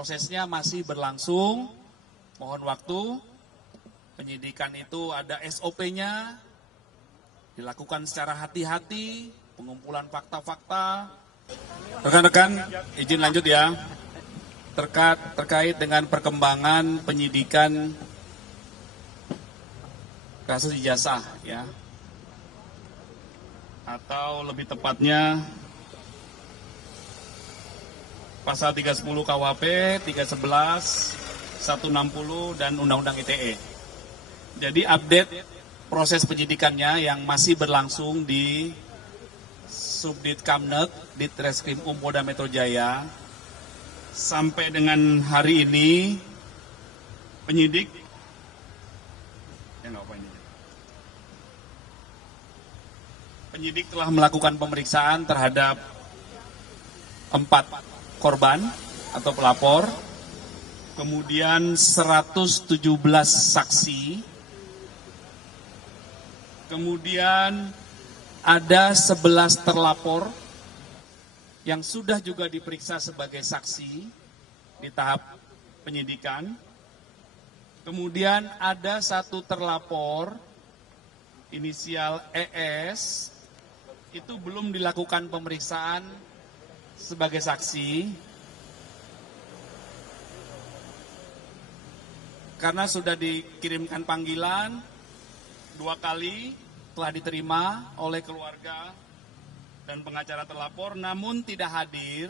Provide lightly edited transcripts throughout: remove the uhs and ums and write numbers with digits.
Prosesnya masih berlangsung, mohon waktu. Penyidikan itu ada SOP-nya, dilakukan secara hati-hati, pengumpulan fakta-fakta. Rekan-rekan, izin lanjut ya. Terkait dengan perkembangan penyidikan kasus ijazah ya. Atau lebih tepatnya Pasal 310 KUHP, 311, 160, dan Undang-Undang ITE. Jadi update proses penyidikannya yang masih berlangsung di Subdit Kamnek, Ditreskrim Polda Metro Jaya. Sampai dengan hari ini, penyidik, penyidik telah melakukan pemeriksaan terhadap 4 korban atau pelapor, kemudian 117 saksi, kemudian ada 11 terlapor yang sudah juga diperiksa sebagai saksi di tahap penyidikan, kemudian ada 1 terlapor inisial ES itu belum dilakukan pemeriksaan sebagai saksi karena sudah dikirimkan panggilan 2 kali, telah diterima oleh keluarga dan pengacara terlapor, namun tidak hadir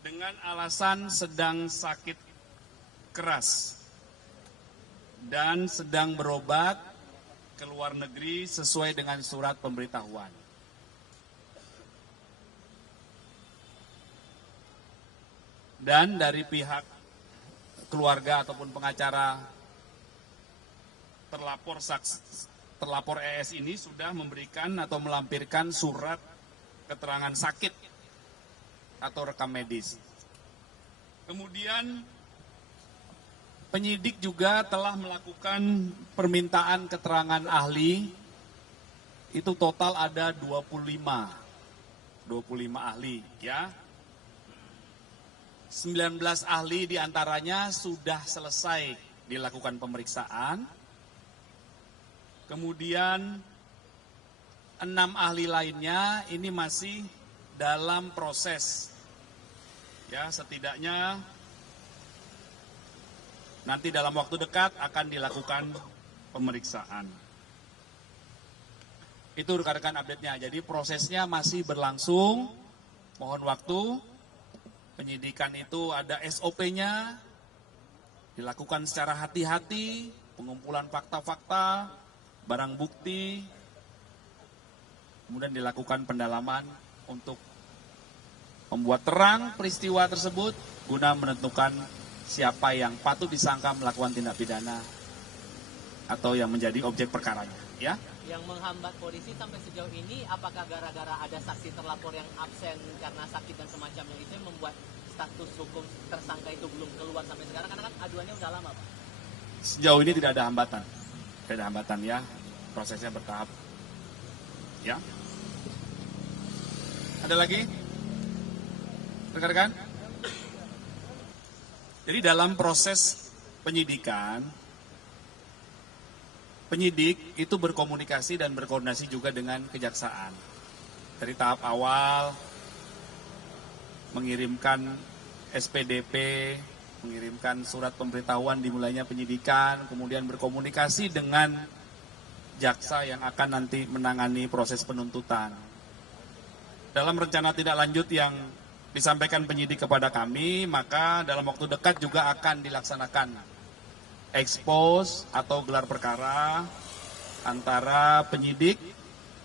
dengan alasan sedang sakit keras dan sedang berobat ke luar negeri sesuai dengan surat pemberitahuan. Dan dari pihak keluarga ataupun pengacara terlapor ES ini sudah memberikan atau melampirkan surat keterangan sakit atau rekam medis. Kemudian penyidik juga telah melakukan permintaan keterangan ahli, itu total ada 25 ahli ya. 19 ahli diantaranya sudah selesai dilakukan pemeriksaan. Kemudian 6 ahli lainnya ini masih dalam proses. Ya, setidaknya nanti dalam waktu dekat akan dilakukan pemeriksaan. Itu rekan-rekan update-nya. Jadi prosesnya masih berlangsung. Mohon waktu. Penyidikan itu ada SOP-nya, dilakukan secara hati-hati, pengumpulan fakta-fakta, barang bukti, kemudian dilakukan pendalaman untuk membuat terang peristiwa tersebut guna menentukan siapa yang patut disangka melakukan tindak pidana atau yang menjadi objek perkaranya. Ya. Yang menghambat polisi sampai sejauh ini, apakah gara-gara ada saksi terlapor yang absen karena sakit dan semacamnya itu yang membuat status hukum tersangka itu belum keluar sampai sekarang? Karena kan aduannya udah lama, Pak. Sejauh ini tidak ada hambatan. Tidak ada hambatan ya, prosesnya bertahap. Ya. Ada lagi? Rekan-rekan? Jadi dalam proses penyidikan, penyidik itu berkomunikasi dan berkoordinasi juga dengan kejaksaan. Dari tahap awal, mengirimkan SPDP, mengirimkan surat pemberitahuan dimulainya penyidikan, kemudian berkomunikasi dengan jaksa yang akan nanti menangani proses penuntutan. Dalam rencana tindak lanjut yang disampaikan penyidik kepada kami, maka dalam waktu dekat juga akan dilaksanakan expose atau gelar perkara antara penyidik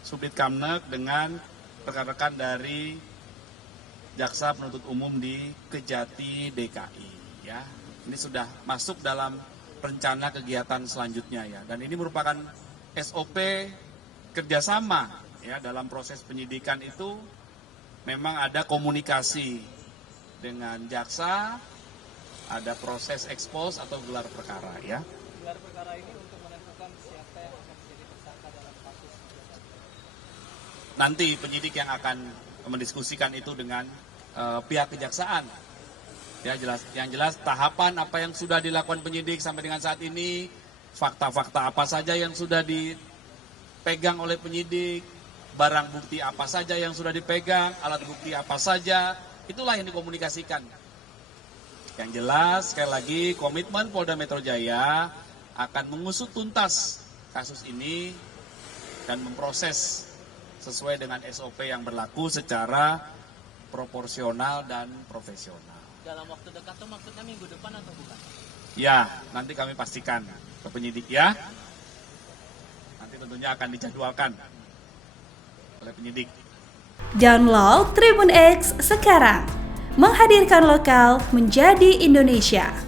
Subdit Kamnek dengan rekan-rekan dari Jaksa Penuntut Umum di Kejati DKI ya. Ini sudah masuk dalam rencana kegiatan selanjutnya ya, dan ini merupakan SOP kerjasama ya. Dalam proses penyidikan itu memang ada komunikasi dengan jaksa, ada proses expose atau gelar perkara ya. Gelar perkara ini untuk menentukan siapa yang akan menjadi tersangka dalam kasus. Nanti penyidik yang akan mendiskusikan itu dengan pihak kejaksaan. Ya yang jelas tahapan apa yang sudah dilakukan penyidik sampai dengan saat ini, fakta-fakta apa saja yang sudah dipegang oleh penyidik, barang bukti apa saja yang sudah dipegang, alat bukti apa saja, itulah yang dikomunikasikan. Yang jelas sekali lagi komitmen Polda Metro Jaya akan mengusut tuntas kasus ini dan memproses sesuai dengan SOP yang berlaku secara proporsional dan profesional. Dalam waktu dekat itu maksudnya minggu depan atau bukan? Ya, nanti kami pastikan ke penyidik ya. Nanti tentunya akan dijadwalkan oleh penyidik. Download Tribun X sekarang, menghadirkan lokal menjadi Indonesia.